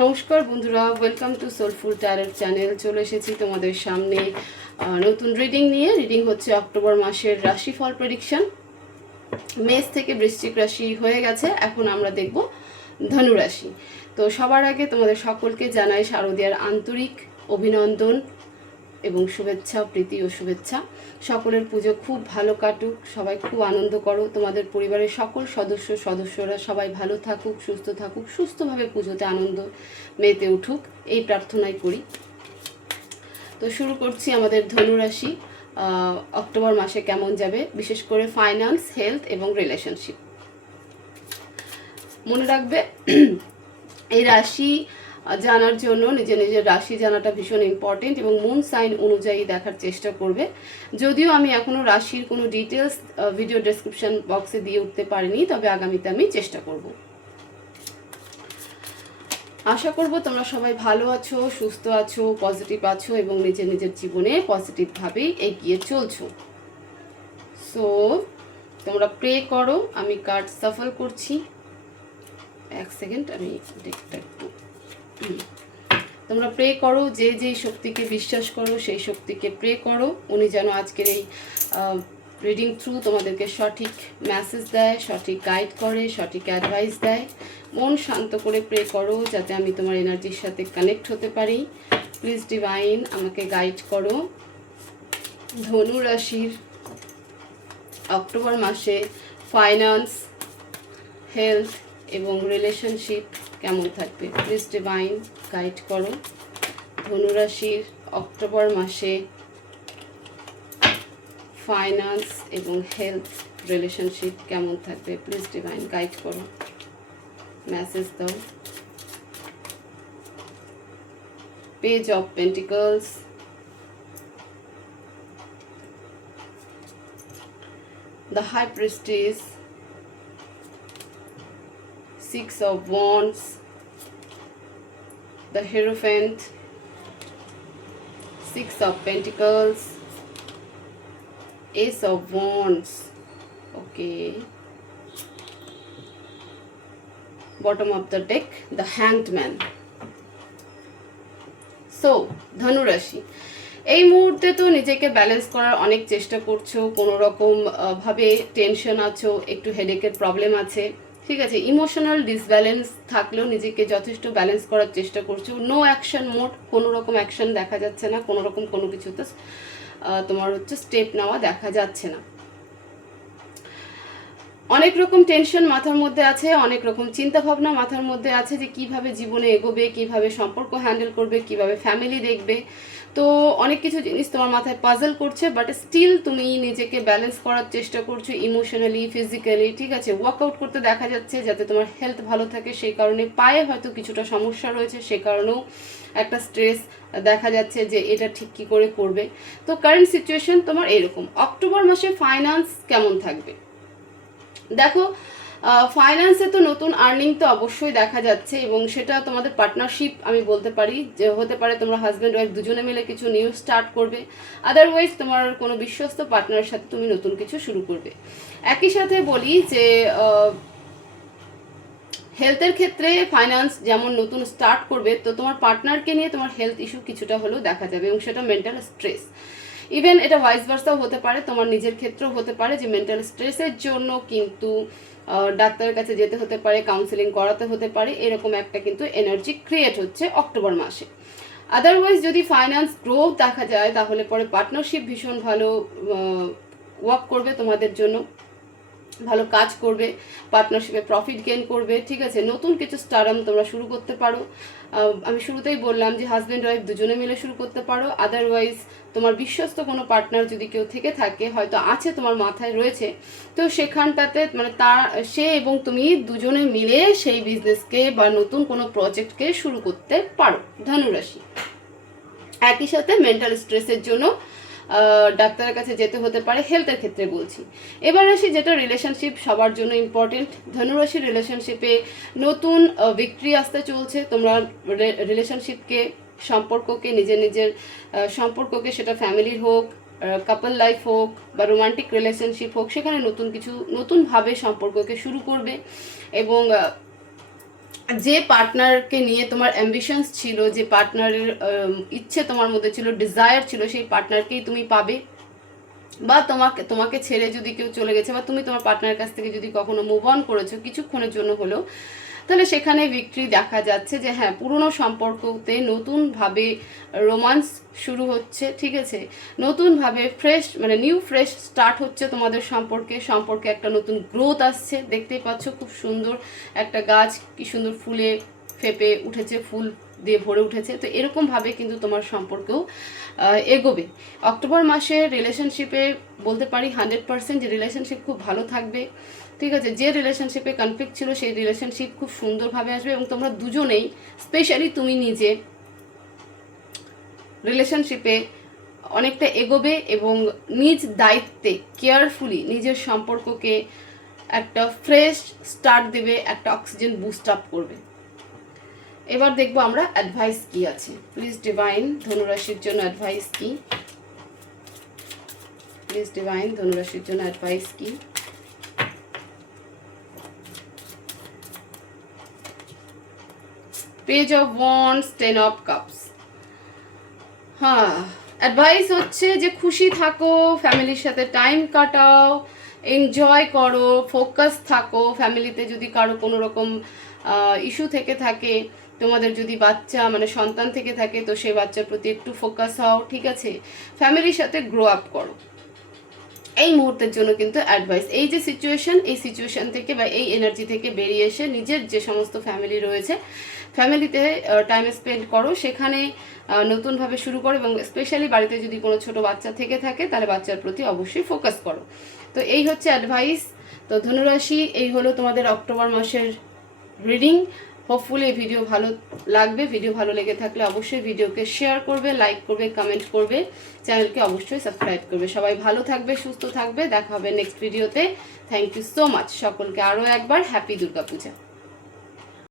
নমস্কার বন্ধুরা, welcome to soulful tarot channel. চলে এসেছি তোমাদের সামনে নতুন রিডিং নিয়ে। রিডিং হচ্ছে অক্টোবর মাসের রাশিফল প্রেডিকশন। মেষ থেকে বৃশ্চিক রাশি হয়ে গেছে, এখন আমরা দেখব ধনু রাশি। তো সবার আগে তোমাদের সকলকে জানাই শারদীয়ার আন্তরিক অভিনন্দন এবং শুভেচ্ছা, প্রীতি ও শুভেচ্ছা। সকলের পুজো খুব ভালো কাটুক, সবাই খুব আনন্দ করো, তোমাদের পরিবারের সকল সদস্যরা সবাই ভালো থাকুক, সুস্থভাবে পুজোতে আনন্দ মেতে উঠুক, এই প্রার্থনাই করি। তো শুরু করছি আমাদের ধনুরাশি অক্টোবর মাসে কেমন যাবে, বিশেষ করে ফাইন্যান্স, হেলথ এবং রিলেশনশিপ। মনে রাখবে এই রাশি জানার জন্য নিজের রাশি জানাটা ভীষণ ইম্পর্টেন্ট এবং মুন সাইন অনুযায়ী দেখার চেষ্টা করবে। যদিও আমি এখনও রাশির কোনো ডিটেলস ভিডিও ডেসক্রিপশন বক্সে দিয়ে উঠতে পারিনি, তবে আগামীতে আমি চেষ্টা করব। আশা করব তোমরা সবাই ভালো আছো, সুস্থ আছো, পজিটিভ আছো এবং নিজের জীবনে পজিটিভভাবেই এগিয়ে চলছো। সো তোমরা প্রে করো। আমি কার্ড সাফল করছি, এক সেকেন্ড, আমি ডেকটা একটু। তোমরা প্রে করো, যে শক্তিকে বিশ্বাস করো সেই শক্তিকে প্রে করো, উনি যেন আজকের এই রিডিং থ্রু তোমাদেরকে সঠিক মেসেজ দেয়, সঠিক গাইড করে, সঠিক অ্যাডভাইস দেয়। মন শান্ত করে প্রে করো যাতে আমি তোমার এনার্জির সাথে কানেক্ট হতে পারি। প্লিজ ডিভাইন আমাকে গাইড করো। ধনু রাশির অক্টোবর মাসে ফাইন্যান্স, হেলথ এবং রিলেশনশিপ কেমন থাকবে, প্লিজ ডিভাইন গাইড করো। ধনুরাশির অক্টোবর মাসে ফাইন্যান্স এবং হেলথ রিলেশনশিপ কেমন থাকবে, প্লিজ ডিভাইন গাইড করো, মেসেজ দাও। Page of pentacles, the high priestess, six of wands, the Hierophant, Six of Pentacles, Ace of Wands, okay, bottom of the deck, the Hanged Man. So ধনু রাশি, এই মুহূর্তে তো নিজেকে ব্যালেন্স করার অনেক চেষ্টা করছো, কোনো রকম ভাবে টেনশন আছো, একটু হেডেকের প্রবলেম আছে, ঠিক আছে। ইমোশনাল ডিসব্যালেন্স থাকলেও নিজেকে যথেষ্ট ব্যালেন্স করার চেষ্টা করছো। নো অ্যাকশন মোড, কোনো রকম অ্যাকশন দেখা যাচ্ছে না, কোনো রকম কোনো কিছুতে তোমার স্টেপ নেওয়া দেখা যাচ্ছে না। অনেক রকম টেনশন মাথার মধ্যে আছে, অনেক রকম চিন্তা ভাবনা মাথার মধ্যে আছে যে কিভাবে জীবনে এগোবে, কিভাবে সম্পর্ক হ্যান্ডেল করবে, কিভাবে ফ্যামিলি দেখবে। তো অনেক কিছু জিনিস তোমার মাথায় পাজল করছে, বাট স্টিল তুমি নিজেকে ব্যালেন্স করার চেষ্টা করছো ইমোশনালি, ফিজিক্যালি, ঠিক আছে। ওয়ার্কআউট করতে দেখা যাচ্ছে যাতে তোমার হেলথ ভালো থাকে, সেই কারণে পায়ে হয়তো কিছুটা সমস্যা রয়েছে, সে কারণেও একটা স্ট্রেস দেখা যাচ্ছে যে এটা ঠিক কী করে করবে। তো কারেন্ট সিচুয়েশন তোমার এরকম। অক্টোবর মাসে ফাইন্যান্স কেমন থাকবে দেখো। ফাইন্যান্সে তো নতুন আর্নিং তো অবশ্যই দেখা যাচ্ছে এবং সেটা তোমাদের পার্টনারশিপ আমি বলতে পারি যে হতে পারে তোমরা হাজব্যান্ড ওয়াইফ দুজনে মিলে কিছু নিউ স্টার্ট করবে, আদারওয়াইজ তোমার কোনো বিশ্বস্ত পার্টনারের সাথে তুমি নতুন কিছু শুরু করবে। একই সাথে বলি যে হেলথের ক্ষেত্রে ফাইন্যান্স যেমন নতুন স্টার্ট করবে, তো তোমার পার্টনারকে নিয়ে তোমার হেলথ ইস্যু কিছুটা হলেও দেখা যাবে এবং সেটা মেন্টাল স্ট্রেস। ইভেন এটা ভাইস ভার্সাও হতে পারে, তোমার নিজের ক্ষেত্রেও হতে পারে যে মেন্টাল স্ট্রেসের জন্য কিন্তু ডাক্তারের কাছে যেতে হতে পারে, কাউন্সেলিং করাতে হতে পারে, এরকম একটা কিন্তু এনার্জি ক্রিয়েট হচ্ছে অক্টোবর মাসে। আদারওয়াইজ যদি ফাইন্যান্স গ্রোথ দেখা যায় তাহলে পরে পার্টনারশিপ ভীষণ ভালো ওয়ার্ক করবে তোমাদের জন্য, ভালো কাজ করবে, পার্টনারশিপে প্রফিট গেইন করবে, ঠিক আছে। নতুন কিছু স্টার্টআপ তোমরা শুরু করতে পারো। আমি শুরুতেই বললাম যে হাজব্যান্ড ওয়াইফ দুজনে মিলে শুরু করতে পারো, আদারওয়াইজ তোমার বিশ্বস্ত কোনো পার্টনার যদি কেউ থেকে থাকে, হয়তো আছে, তোমার মাথায় রয়েছে, তো সেখানটাতে মানে সে এবং তুমি দুজনে মিলে সেই বিজনেসকে বা নতুন কোনো প্রজেক্টকে শুরু করতে পারো ধনুরাশি। একই সাথে মেন্টাল স্ট্রেসের জন্য ডাক্তারের কাছে যেতে হতে পারে, হেলথের ক্ষেত্রে বলছি। এবার আসি যেটা রিলেশনশিপ সবার জন্য ইম্পর্টেন্ট। ধনুরাশির রিলেশনশিপে নতুন ভিক্টরি আসতে চলছে। তোমরা রিলেশনশিপকে, সম্পর্ককে, নিজের সম্পর্ককে, সেটা ফ্যামিলির হোক, কাপল লাইফ হোক বা রোমান্টিক রিলেশনশিপ হোক, সেখানে নতুনভাবে সম্পর্ককে শুরু করবে এবং যে পার্টনারকে নিয়ে তোমার অ্যাম্বিশনস ছিল, যে পার্টনারের ইচ্ছে তোমার মধ্যে ছিল, ডিজায়ার ছিল, সেই পার্টনারকেই তুমি পাবে। বা তোমাকে ছেড়ে যদি কেউ চলে গেছে, বা তুমি তোমার পার্টনারের কাছ থেকে যদি কখনো মুভ অন করেছো কিছুক্ষণের জন্য হলেও, তাহলে সেখানে ভিক্টরি দেখা যাচ্ছে যে হ্যাঁ, পুরনো সম্পর্কতে নতুনভাবে রোমান্স শুরু হচ্ছে, ঠিক আছে, নতুনভাবে ফ্রেশ মানে নিউ ফ্রেশ স্টার্ট হচ্ছে তোমাদের সম্পর্কে একটা নতুন গ্রোথ আসছে। দেখতেই পাচ্ছ খুব সুন্দর একটা গাছ কি সুন্দর ফুলে ফেপে উঠেছে, ফুল দিয়ে ভরে উঠেছে। তো এরকমভাবে কিন্তু তোমার সম্পর্কেও এগোবে। অক্টোবর মাসে রিলেশনশিপে বলতে পারি 100% যে রিলেশনশিপ খুব ভালো থাকবে, ঠিক আছে। যে রিলেশনশিপে কনফ্লিক্ট ছিল সেই রিলেশনশিপ খুব সুন্দরভাবে আসবে, এবং তোমরা দুজনেই, স্পেশালি তুমি নিজে রিলেশনশিপে অনেকটা এগোবে এবং নিজ দায়িত্বে কেয়ারফুলি নিজের সম্পর্ককে একটা ফ্রেশ স্টার্ট দেবে, একটা অক্সিজেন বুস্ট আপ করবে। এবার দেখবো আমরা অ্যাডভাইস কি আছে। প্লিজ ডিভাইন ধনুরাশির জন্য অ্যাডভাইস কি, প্লিজ ডিভাইন ধনুরাশির জন্য অ্যাডভাইস কি। Page of wands, 10 of cups. হ্যাঁ, অ্যাডভাইস হচ্ছে যে খুশি থাকো, ফ্যামিলির সাথে টাইম কাটাও, এনজয় করো, ফোকাস থাকো। ফ্যামিলিতে যদি কারো কোনো রকম ইস্যু থেকে থাকে, তোমাদের যদি বাচ্চা মানে সন্তান থেকে থাকে, তো সেই বাচ্চার প্রতি একটু ফোকাস হও, ঠিক আছে। ফ্যামিলির সাথে গ্রো আপ করো, এই মুহূর্তের জন্য কিন্তু অ্যাডভাইস। এই যে সিচুয়েশন, এই সিচুয়েশন থেকে বা এই এনার্জি থেকে বেরিয়ে এসে নিজের যে সমস্ত ফ্যামিলি রয়েছে, ফ্যামিলিতে টাইম স্পেন্ড করো, সেখানে নতুনভাবে শুরু করো, এবং স্পেশালি বাড়িতে যদি কোনো ছোট বাচ্চা থেকে থাকে তাহলে বাচ্চার প্রতি অবশ্যই ফোকাস করো। তো এই হচ্ছে অ্যাডভাইস। তো ধনুরাশি, এই হলো তোমাদের অক্টোবর মাসের রিডিং। হোপফুলি এই ভিডিও ভালো লাগবে। ভিডিও ভালো লেগে থাকলে অবশ্যই ভিডিওকে শেয়ার করবে, লাইক করবে, কমেন্ট করবে, চ্যানেলকে অবশ্যই সাবস্ক্রাইব করবে। সবাই ভালো থাকবে, সুস্থ থাকবে, দেখা হবে নেক্সট ভিডিওতে। থ্যাংক ইউ সো মাচ সকলকে। আরও একবার হ্যাপি দুর্গাপূজা।